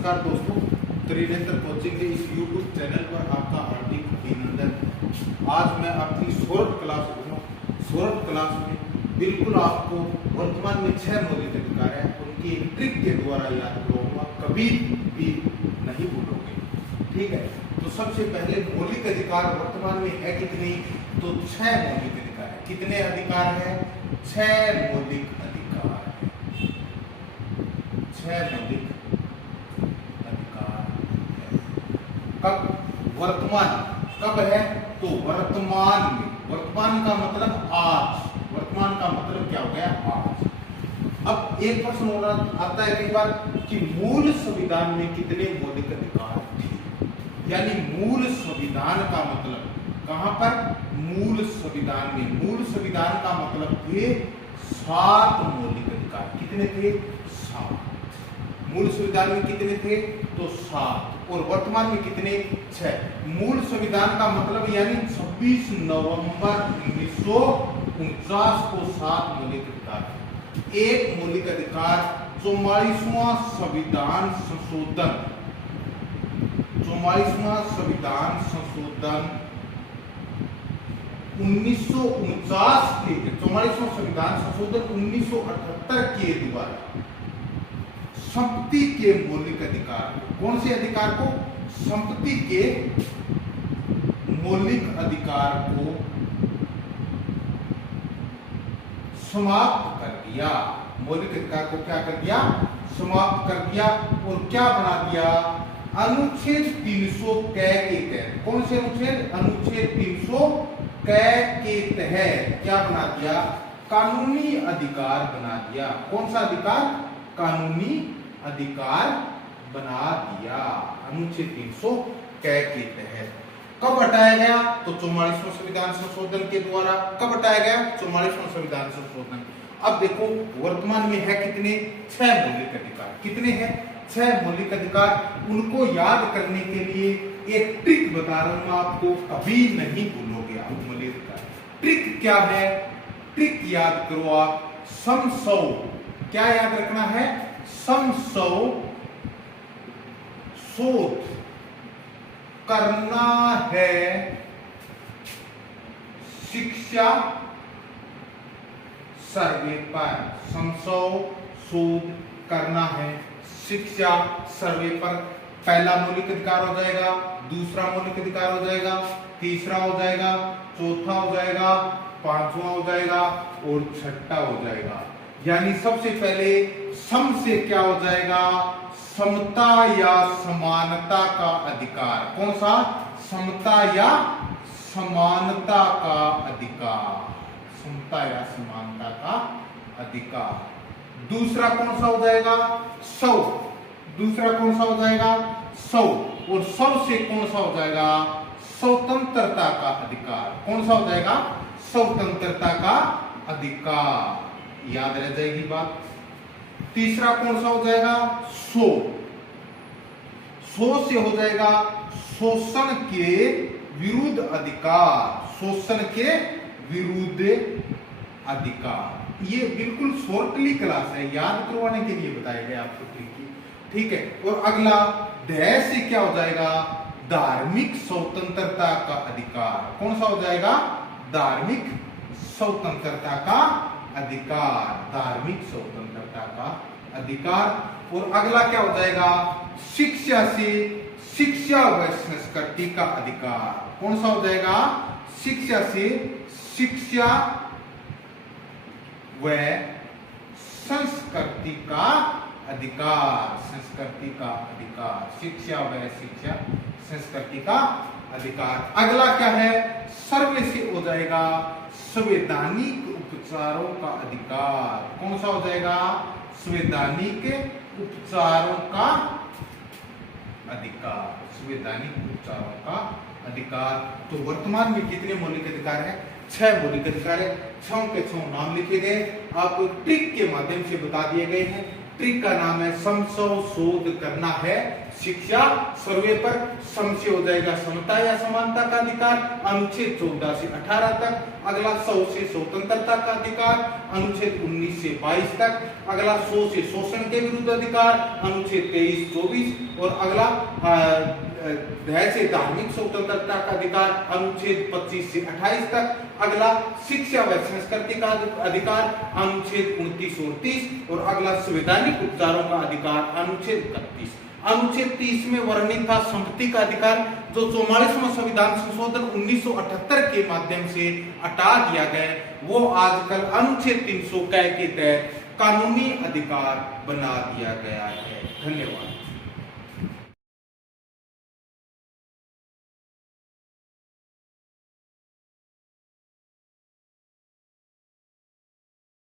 नमस्कार दोस्तों, त्रिनेत्र कोचिंग के इस YouTube चैनल पर आपका हार्दिक अभिनंदन। आज मैं अपनी शॉर्ट क्लास में बिल्कुल आपको वर्तमान में 6 मौलिक अधिकार है उनकी एक ट्रिक के द्वारा याद करवाऊंगा, कभी भी नहीं भूलोगे। ठीक है, तो सबसे पहले मौलिक अधिकार वर्तमान में है कितनी? तो 6 मौलिक अधिकार है। कितने अधिकार है? 6 मौलिक अधिकार है। 6 मौलिक अधिकार है। कब? वर्तमान। कब है? तो वर्तमान में। वर्तमान का मतलब आज। वर्तमान का मतलब क्या हो गया? आज। अब एक प्रश्न हो रहा आता है कई बार कि मूल संविधान में कितने मौलिक अधिकार थे? यानी मूल संविधान का मतलब कहां पर? मूल संविधान में। मूल संविधान का मतलब थे 7 मौलिक अधिकार। कितने थे? 7। मूल संविधान में कितने थे? तो 7। और वर्तमान में कितने? 6। मूल संविधान का मतलब यानी 26 नवंबर 1949 को 7 मौलिक अधिकार। एक मौलिक अधिकार 44वां संविधान संशोधन। 44वां संविधान संशोधन 1949 के 44वां संविधान संशोधन 1978 के द्वारा संपत्ति के मौलिक अधिकार। कौन से अधिकार को? संपत्ति के मौलिक अधिकार को समाप्त कर दिया। मौलिक अधिकार को क्या कर दिया? समाप्त कर दिया। और क्या बना दिया? अनुच्छेद 300 क के तहत। कौन से अनुच्छेद? अनुच्छेद 300 क के तहत क्या बना दिया? कानूनी अधिकार बना दिया। कौन सा अधिकार? कानूनी अधिकार बना दिया अनुच्छेद 300 क के तहत। कब हटाया गया? तो 44वां संविधान संशोधन के द्वारा। कब हटाया गया? 44वां संविधान संशोधन। अब देखो वर्तमान में है कितने? 6 मौलिक अधिकार। कितने हैं? 6 मौलिक अधिकार। उनको याद करने के लिए एक ट्रिक बता रहा हूं आपको, कभी नहीं भूलोगे आप मौलिक अधिकार। ट्रिक क्या है? ट्रिक याद करो आप। समसौ। क्या याद रखना है? समसौ शोध करना है शिक्षा सर्वे पर। समसौ शोध करना है शिक्षा सर्वे पर। पहला मौलिक अधिकार हो जाएगा, दूसरा मौलिक अधिकार हो जाएगा, तीसरा हो जाएगा, चौथा हो जाएगा, पांचवा हो जाएगा और छठा हो जाएगा। यानी सबसे पहले सम से क्या हो जाएगा? समता या समानता का अधिकार। कौन सा? समता या समानता का अधिकार। समता या समानता का अधिकार। दूसरा कौन सा हो जाएगा? सौ। दूसरा कौन सा हो जाएगा? सौ। और सौ से कौन सा हो जाएगा? स्वतंत्रता का अधिकार। कौन सा हो जाएगा? स्वतंत्रता का अधिकार। याद रह जाएगी बात। तीसरा कौन सा हो जाएगा? सो। सो से हो जाएगा शोषण के विरुद्ध अधिकार। शोषण के विरुद्ध अधिकार। ये बिल्कुल शॉर्टली क्लास है, याद करवाने के लिए बताया गया आपको। ठीक है। और अगला ध्याय से क्या हो जाएगा? धार्मिक स्वतंत्रता का अधिकार। कौन सा हो जाएगा? धार्मिक स्वतंत्रता का अधिकार। धार्मिक स्वतंत्रता का अधिकार। और अगला क्या हो जाएगा? शिक्षा से शिक्षा व संस्कृति का अधिकार। कौन सा हो जाएगा? शिक्षा से शिक्षा व संस्कृति का अधिकार। संस्कृति का अधिकार। शिक्षा व शिक्षा संस्कृति का अधिकार। अगला क्या है? सर्वे से हो जाएगा संवैधानिक उपचारों का अधिकार। कौन सा हो जाएगा? संवैधानिक उपचारों का अधिकार। संवैधानिक उपचारों का अधिकार। तो वर्तमान में कितने मौलिक अधिकार है? 6 मौलिक अधिकार है। 6 के 6 नाम लिखे गए, आपको ट्रिक के माध्यम से बता दिए गए हैं। ट्रिक का नाम है संशय शोध करना है शिक्षा सर्वे पर। संशय हो जाएगा समता या समानता का अधिकार, अनुच्छेद 14 से 18 तक। अगला 100 से स्वतंत्रता का अधिकार, अनुच्छेद 19 से 22 तक। अगला 100 से शोषण के विरुद्ध अधिकार, अनुच्छेद 23-24। और अगला दया से धार्मिक स्वतंत्रता का अधिकार, अनुच्छेद 25 से 28 तक। अगला शिक्षा व संस्कृति का अधिकार, अनुच्छेद 29 और 30। और अगला संवैधानिक उपचारों का अधिकार, अनुच्छेद 31। अनुच्छेद 30 में वर्णित था संपत्ति का अधिकार, जो 44वां संविधान संशोधन 1978 के माध्यम से हटा दिया गया, वो आजकल अनुच्छेद 300 के तहत कानूनी अधिकार बना दिया गया है। धन्यवाद।